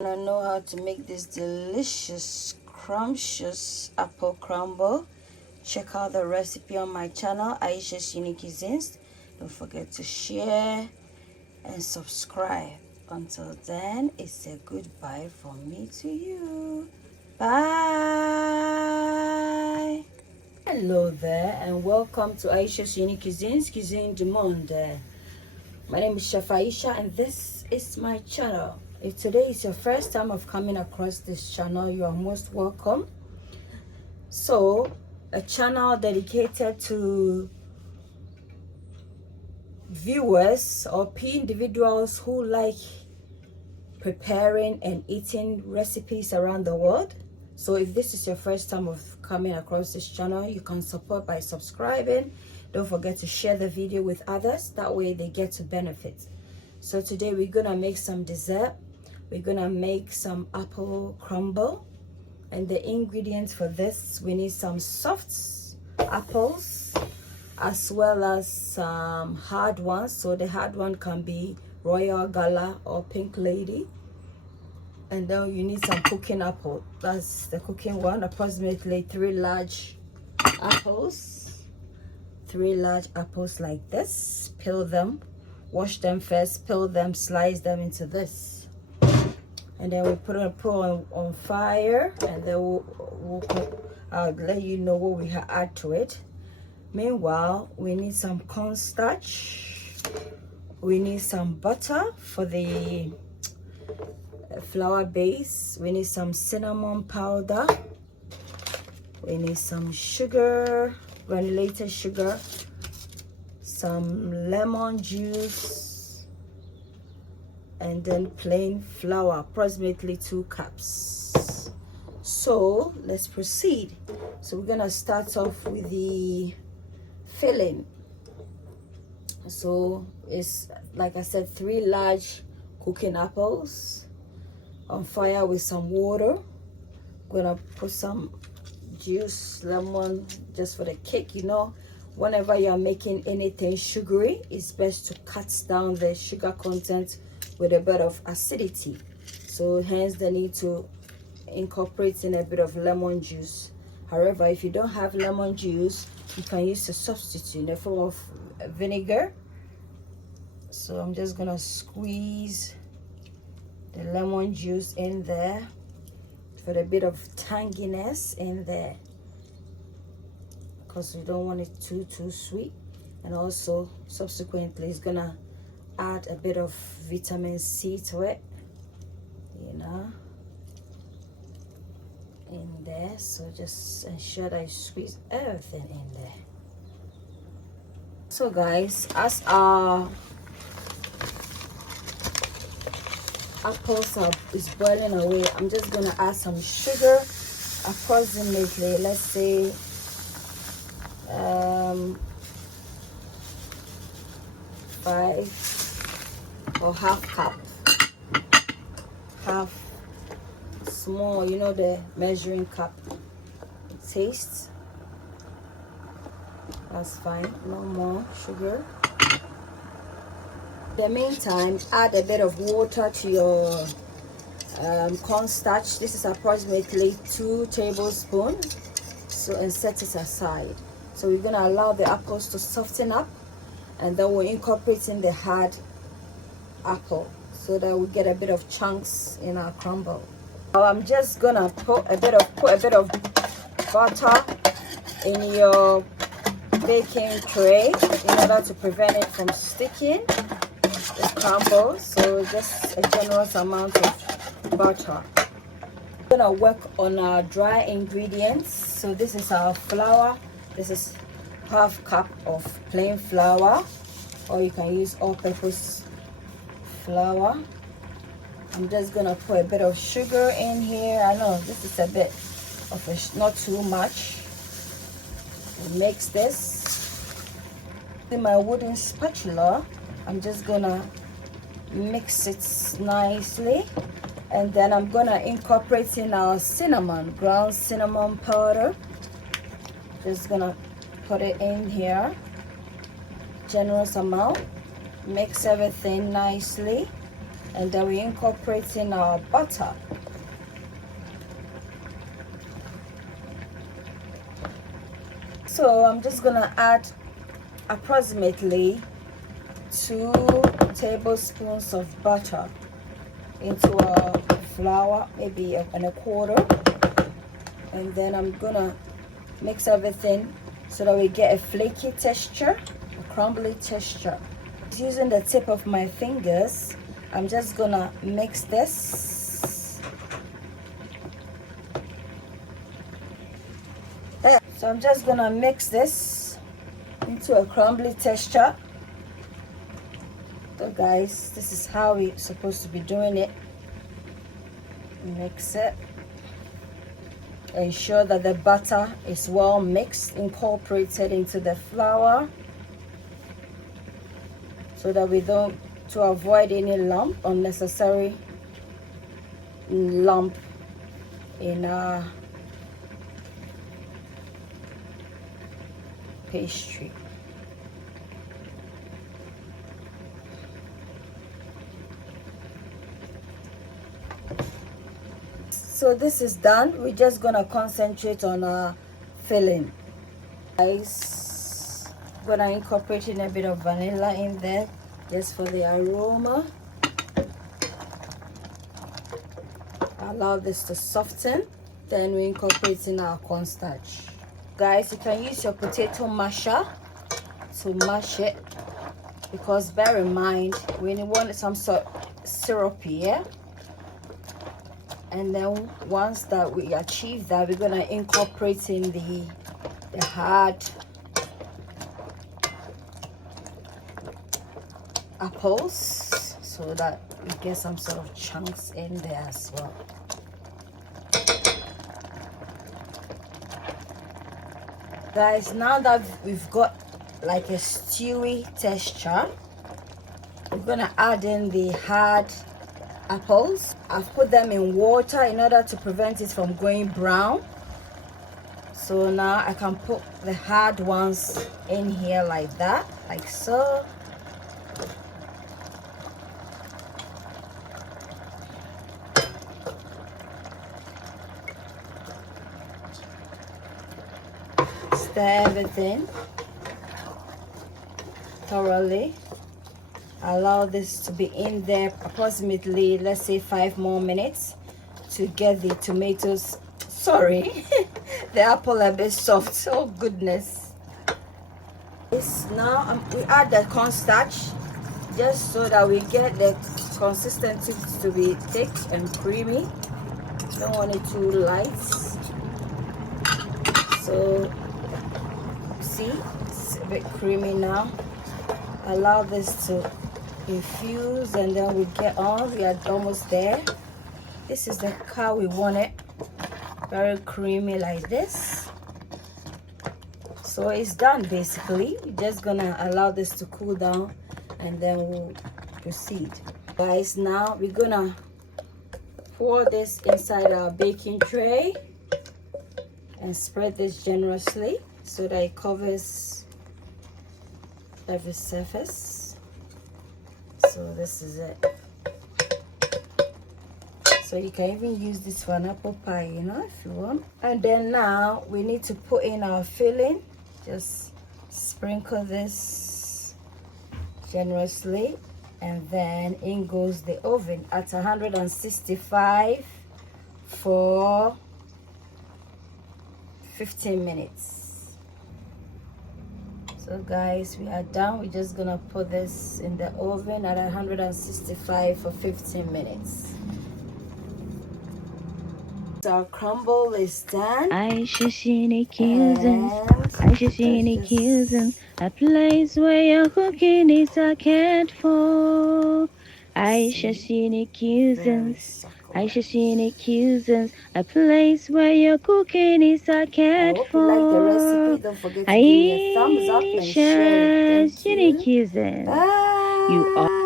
I know how to make this delicious, scrumptious apple crumble. Check out the recipe on my channel, Ayesha's Unique Cuisines. Don't forget to share and subscribe. Until then, it's a goodbye from me to you. Bye. Hello there, and welcome to Ayesha's Unique Cuisines, Cuisine du Monde. My name is Chef Ayesha, and this is my channel. If today is your first time of coming across this channel, you are most welcome. So, a channel dedicated to viewers or individuals who like preparing and eating recipes around the world. So if this is your first time of coming across this channel, you can support by subscribing. Don't forget to share the video with others, that way they get to benefit. So today we're gonna make some dessert. We're gonna make some apple crumble, and the ingredients for this, we need some soft apples as well as some hard ones. So the hard one can be royal gala or pink lady, and then you need some cooking apple. That's the cooking one, approximately 3 large apples. 3 large apples like this. Peel them, wash them first, peel them, slice them into this, and then we put it on fire, and then I'll let you know what we add to it. Meanwhile, we need some cornstarch, we need some butter for the flour base, we need some cinnamon powder, we need some sugar, granulated sugar, some lemon juice, and then plain flour, approximately 2 cups. So let's proceed. So we're gonna start off with the filling. So it's, like I said, 3 large cooking apples on fire with some water. I'm gonna put some juice, lemon, just for the kick. You know, whenever you're making anything sugary, it's best to cut down the sugar content with a bit of acidity. So hence the need to incorporate in a bit of lemon juice. However, if you don't have lemon juice, you can use a substitute in the form of vinegar. So I'm just gonna squeeze the lemon juice in there for a bit of tanginess in there, because we don't want it too sweet. And also subsequently it's gonna add a bit of vitamin C to it, you know, in there. So just ensure that you squeeze everything in there. So guys, as our apples is boiling away, I'm just gonna add some sugar, approximately, let's say 5 or half cup, half small, you know, the measuring cup. Taste, that's fine, no more sugar. In the meantime, add a bit of water to your cornstarch. This is approximately 2 tablespoons. So, and set it aside. So we're gonna allow the apples to soften up, and then we'll incorporate in the hard apple so that we get a bit of chunks in our crumble. Now I'm just gonna put a bit of butter in your baking tray in order to prevent it from sticking the crumble. So just a generous amount of butter. We're gonna work on our dry ingredients. So this is our flour. This is half cup of plain flour, or you can use all-purpose flour. I'm just gonna put a bit of sugar in here. I know this is a bit of not too much. Mix this. With my wooden spatula, I'm just gonna mix it nicely, and then I'm gonna incorporate in our cinnamon, ground cinnamon powder. Just gonna put it in here, generous amount. Mix everything nicely, And then we're incorporating our butter. So I'm just gonna add approximately 2 tablespoons of butter into our flour, maybe 1/4, and then I'm gonna mix everything so that we get a flaky texture, a crumbly texture. Using the tip of my fingers, I'm just gonna mix this. So I'm just gonna mix this into a crumbly texture. So guys, this is how we're supposed to be doing it. Mix it. Ensure that the butter is well mixed, incorporated into the flour, so that we don't, to avoid any unnecessary lump in our pastry. So this is done. We're just gonna concentrate on our filling. Guys, gonna incorporate in a bit of vanilla in there just for the aroma. Allow this to soften. Then we incorporate in our cornstarch. Guys, you can use your potato masher to mash it, because bear in mind we want some sort of syrupy, yeah? And then once that we achieve that, we're gonna incorporate in the hard apples so that we get some sort of chunks in there as well. Guys, now that we've got like a stewy texture, we're gonna add in the hard apples. I've put them in water in order to prevent it from going brown. So now I can put the hard ones in here like that, like so. Stir everything thoroughly. Allow this to be in there approximately, let's say, 5 more minutes to get the tomatoes, sorry, the apple a bit soft. Oh goodness. Now we add the cornstarch just so that we get the consistency to be thick and creamy. Don't want it too light. So see, it's a bit creamy now. Allow this to infuse, and then we get on. We are almost there. This is the how we want it, very creamy like this. So it's done basically. We're just gonna allow this to cool down and then we'll proceed. Guys, now we're gonna pour this inside our baking tray and spread this generously so that it covers every surface. So this is it. So you can even use this for an apple pie, you know, if you want. And then now we need to put in our filling. Just sprinkle this generously, and then in goes the oven at 165 for 15 minutes. So guys, we are done. We're just gonna put this in the oven at 165 for 15 minutes. So our crumble is done. Ayesha seen a cuisines, Ayesha seen a cuisines, a place where your cooking is cared for. Ayesha seen a cuisines, Ayesha seen a cuisines, a place where your cooking is cared for. I hope you like the recipe. Don't forget to give me a thumbs up and share it. Thank you. Ayesha seen a cuisines. Bye. You are